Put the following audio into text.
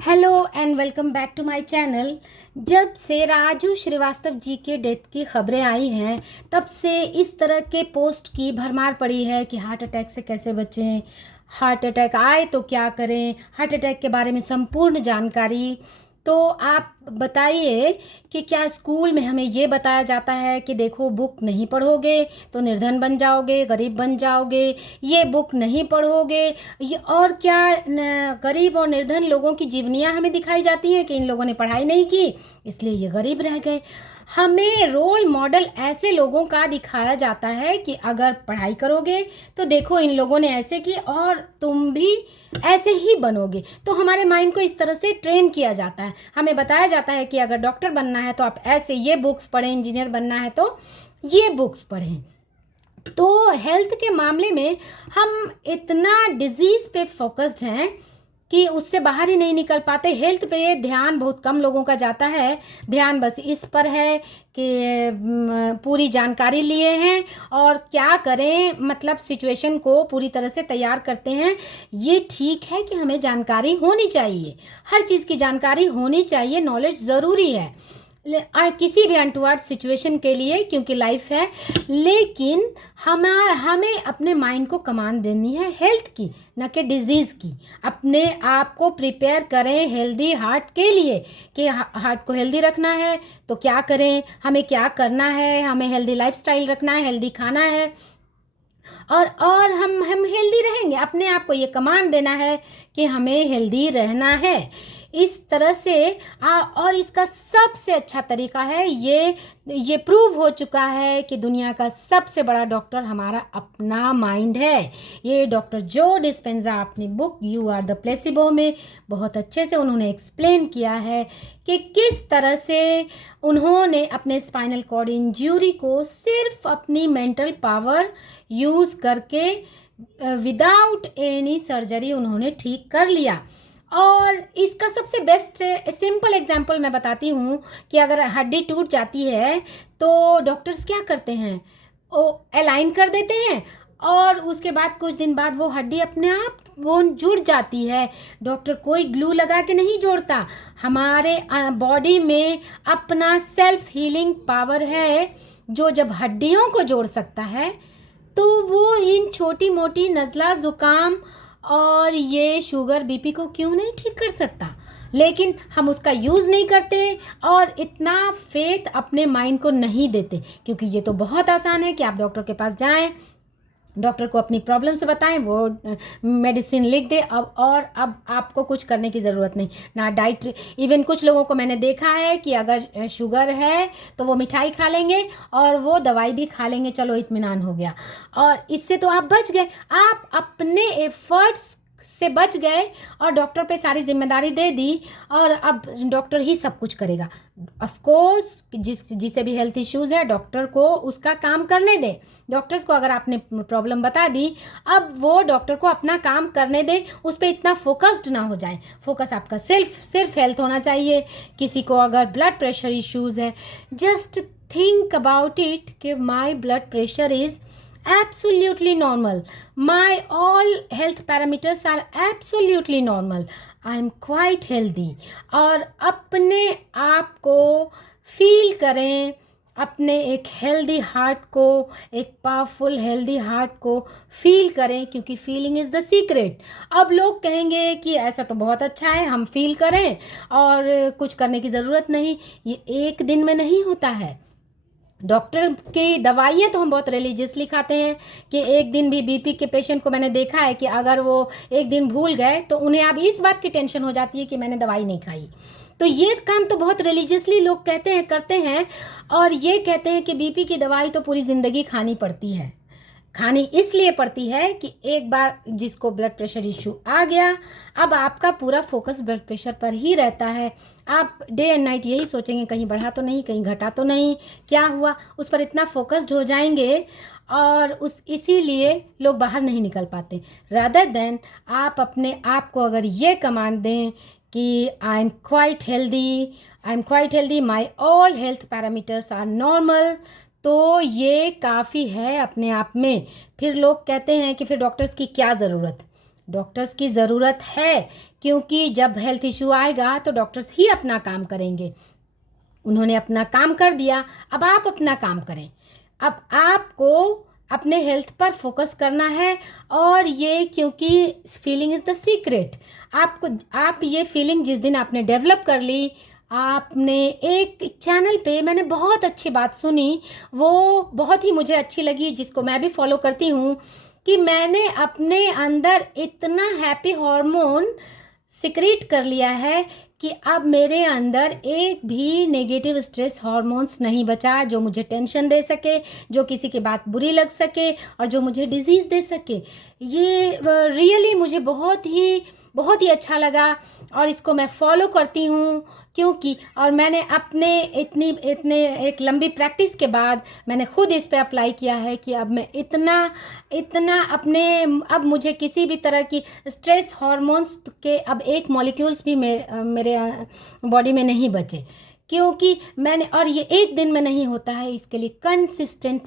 Hello and welcome back to my channel. जब से राजू श्रीवास्तव जी के डेथ की खबरें आई हैं तब से इस तरह के पोस्ट की भरमार पड़ी है कि हार्ट अटैक से कैसे बचें, हार्ट अटैक आए तो क्या करें, हार्ट अटैक के बारे में संपूर्ण जानकारी। तो आप बताइए कि क्या स्कूल में हमें ये बताया जाता है कि देखो बुक नहीं पढ़ोगे तो निर्धन बन जाओगे, गरीब बन जाओगे, ये बुक नहीं पढ़ोगे, ये और क्या गरीब और निर्धन लोगों की जीवनियाँ हमें दिखाई जाती हैं कि इन लोगों ने पढ़ाई नहीं की इसलिए ये गरीब रह गए। हमें रोल मॉडल ऐसे लोगों का दिखाया जाता है कि अगर पढ़ाई करोगे तो देखो इन लोगों ने ऐसे की और तुम भी ऐसे ही बनोगे। तो हमारे माइंड को इस तरह से ट्रेन किया जाता है। हमें बताया जाता है कि अगर डॉक्टर बनना है तो आप ऐसे ये बुक्स पढ़ें, इंजीनियर बनना है तो ये बुक्स पढ़ें। तो हेल्थ के मामले में हम इतना डिजीज़ पे फोकस्ड हैं कि उससे बाहर ही नहीं निकल पाते। हेल्थ पे ध्यान बहुत कम लोगों का जाता है। ध्यान बस इस पर है कि पूरी जानकारी लिए हैं और क्या करें, मतलब सिचुएशन को पूरी तरह से तैयार करते हैं। ये ठीक है कि हमें जानकारी होनी चाहिए, हर चीज़ की जानकारी होनी चाहिए, नॉलेज ज़रूरी है किसी भी अनटुवर्ड सिचुएशन के लिए, क्योंकि लाइफ है। लेकिन हमें अपने माइंड को कमांड देनी है हेल्थ की, न कि डिजीज़ की। अपने आप को प्रिपेयर करें हेल्दी हार्ट के लिए कि हार्ट को हेल्दी रखना है तो क्या करें, हमें क्या करना है, हमें हेल्दी लाइफस्टाइल रखना है, हेल्दी खाना है और हम हेल्दी रहेंगे। अपने आप को ये कमांड देना है कि हमें हेल्दी रहना है। इस तरह से और इसका सबसे अच्छा तरीका है, ये प्रूव हो चुका है कि दुनिया का सबसे बड़ा डॉक्टर हमारा अपना माइंड है। ये डॉक्टर जो डिस्पेंजा अपनी book you are the placebo में बहुत अच्छे से उन्होंने एक्सप्लेन किया है कि किस तरह से उन्होंने अपने स्पाइनल कॉर्ड इंजरी को सिर्फ अपनी मेंटल पावर यूज़ करके विदाउट एनी सर्जरी उन्होंने ठीक कर लिया। और इसका सबसे बेस्ट सिंपल एग्जांपल मैं बताती हूँ कि अगर हड्डी टूट जाती है तो डॉक्टर्स क्या करते हैं, वो अलाइन कर देते हैं और उसके बाद कुछ दिन बाद वो हड्डी अपने आप वो जुड़ जाती है। डॉक्टर कोई ग्लू लगा के नहीं जोड़ता। हमारे बॉडी में अपना सेल्फ हीलिंग पावर है जो जब हड्डियों को जोड़ सकता है तो वो इन छोटी मोटी नज़ला ज़ुकाम और ये शुगर बीपी को क्यों नहीं ठीक कर सकता। लेकिन हम उसका यूज़ नहीं करते और इतना फेथ अपने माइंड को नहीं देते, क्योंकि ये तो बहुत आसान है कि आप डॉक्टर के पास जाएं, डॉक्टर को अपनी प्रॉब्लम से बताएं, वो मेडिसिन लिख दे। अब आपको कुछ करने की ज़रूरत नहीं, ना डाइट। इवन कुछ लोगों को मैंने देखा है कि अगर शुगर है तो वो मिठाई खा लेंगे और वो दवाई भी खा लेंगे, चलो इत्मीनान हो गया। और इससे तो आप बच गए, आप अपने एफर्ट्स से बच गए और डॉक्टर पे सारी जिम्मेदारी दे दी और अब डॉक्टर ही सब कुछ करेगा। ऑफ कोर्स जिसे भी हेल्थ इश्यूज़ है डॉक्टर को उसका काम करने दें। डॉक्टर्स को अगर आपने प्रॉब्लम बता दी, अब वो डॉक्टर को अपना काम करने दें, उस पर इतना फोकस्ड ना हो जाए। फोकस आपका सिर्फ हेल्थ होना चाहिए। किसी को अगर ब्लड प्रेशर इश्यूज़ है, जस्ट थिंक अबाउट इट कि my blood pressure is absolutely normal, my all health parameters are absolutely normal, I am quite healthy। और अपने आप को फील करें, अपने एक हेल्दी हार्ट को, एक पावरफुल हेल्दी हार्ट को फील करें, क्योंकि फीलिंग इज़ द सीक्रेट। अब लोग कहेंगे कि ऐसा तो बहुत अच्छा है, हम फील करें और कुछ करने की ज़रूरत नहीं। ये एक दिन में नहीं होता है। डॉक्टर की दवाइयाँ तो हम बहुत रिलीजियसली खाते हैं कि एक दिन भी बीपी के पेशेंट को मैंने देखा है कि अगर वो एक दिन भूल गए तो उन्हें अब इस बात की टेंशन हो जाती है कि मैंने दवाई नहीं खाई। तो ये काम तो बहुत रिलीजियसली लोग कहते हैं, करते हैं और ये कहते हैं कि बीपी की दवाई तो पूरी ज़िंदगी खानी पड़ती है। खानी इसलिए पड़ती है कि एक बार जिसको ब्लड प्रेशर इशू आ गया, अब आपका पूरा फोकस ब्लड प्रेशर पर ही रहता है। आप डे एंड नाइट यही सोचेंगे कहीं बढ़ा तो नहीं, कहीं घटा तो नहीं, क्या हुआ, उस पर इतना फोकस्ड हो जाएंगे और इसीलिए लोग बाहर नहीं निकल पाते। रादर देन आप अपने आप को अगर ये कमांड दें कि I am quite healthy, my all health parameters are normal, तो ये काफ़ी है अपने आप में। फिर लोग कहते हैं कि फिर डॉक्टर्स की क्या ज़रूरत। डॉक्टर्स की ज़रूरत है, क्योंकि जब हेल्थ इशू आएगा तो डॉक्टर्स ही अपना काम करेंगे। उन्होंने अपना काम कर दिया, अब आप अपना काम करें। अब आपको अपने हेल्थ पर फोकस करना है, और ये क्योंकि फीलिंग इज़ द सीक्रेट। आप ये फीलिंग जिस दिन आपने डेवलप कर ली, आपने एक चैनल पे मैंने बहुत अच्छी बात सुनी, वो बहुत ही मुझे अच्छी लगी, जिसको मैं भी फॉलो करती हूँ, कि मैंने अपने अंदर इतना हैप्पी हार्मोन सिक्रीट कर लिया है कि अब मेरे अंदर एक भी नेगेटिव स्ट्रेस हार्मोन्स नहीं बचा, जो मुझे टेंशन दे सके, जो किसी की बात बुरी लग सके, और जो मुझे डिजीज़ दे सके। ये रियली मुझे बहुत ही अच्छा लगा, और इसको मैं फॉलो करती हूँ, क्योंकि और मैंने अपने इतने एक लंबी प्रैक्टिस के बाद मैंने खुद इस पे अप्लाई किया है कि अब मैं इतना अब मुझे किसी भी तरह की स्ट्रेस हार्मोन्स के अब एक मॉलिक्यूल्स भी मेरे बॉडी में नहीं बचे, क्योंकि मैंने, और ये एक दिन में नहीं होता है, इसके लिए कंसिस्टेंट